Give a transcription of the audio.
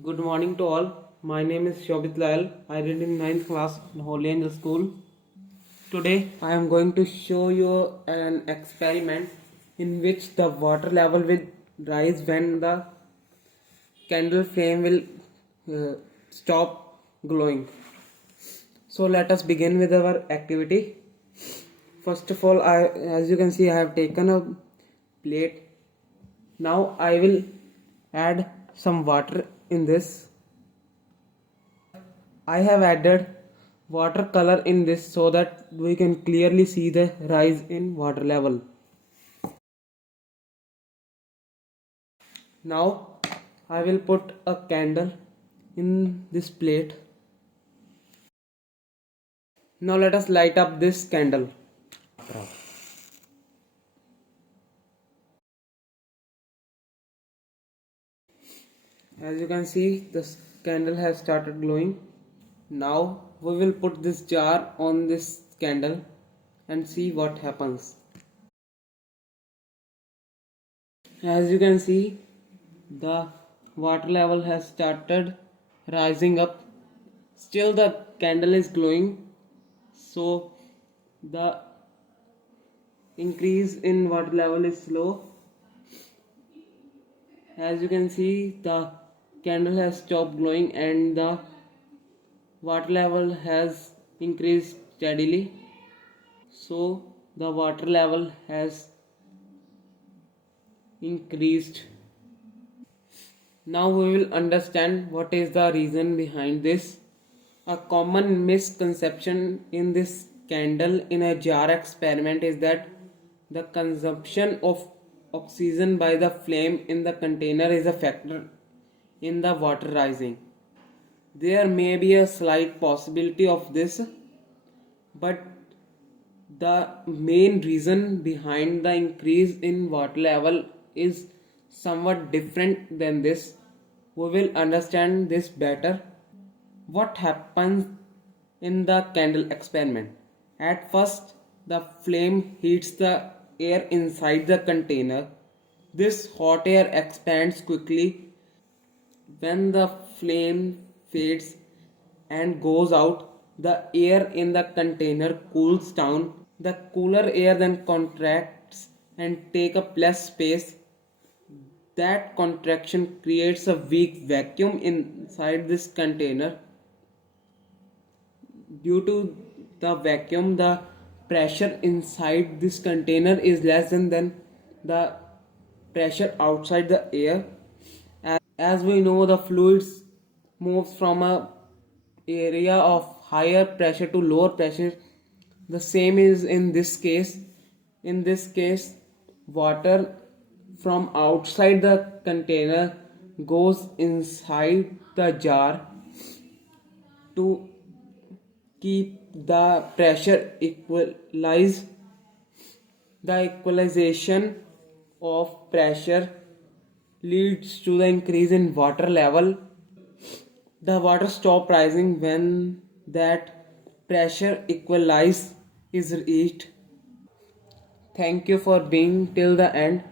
Good morning to all. My name is Shobhit Layal. I read in ninth class in Holy Angel School. Today I am going to show you an experiment in which the water level will rise when the candle flame will stop glowing. So let us begin with our activity. First of all, as you can see, I have taken a plate. Now I will add some water in this. I have added watercolor in this so that we can clearly see the rise in water level. Now I will put a candle in this plate. Now let us light up this candle. As you can see, this candle has started glowing. Now we will put this jar on this candle and see what happens. As you can see, the water level has started rising up. Still the candle is glowing, so the increase in water level is slow. As you can see, the candle has stopped glowing and the water level has increased steadily. So the water level has increased. Now we will understand what is the reason behind this. A common misconception in this candle in a jar experiment is that the consumption of oxygen by the flame in the container is a factor in the water rising. There may be a slight possibility of this, but the main reason behind the increase in water level is somewhat different than this. We will understand this better. What happens in the candle experiment? At first, the flame heats the air inside the container. This hot air expands quickly. When the flame fades and goes out, the air in the container cools down. The cooler air then contracts and take up less space. That contraction creates a weak vacuum inside this container. Due to the vacuum, the pressure inside this container is less than the pressure outside the air. As we know, the fluids moves from a area of higher pressure to lower pressure. The same is in this case. In this case, water from outside the container goes inside the jar to keep the pressure equalized. The equalization of pressure leads to the increase in water level. The water stop rising when that pressure equalize is reached. Thank you for being till the end.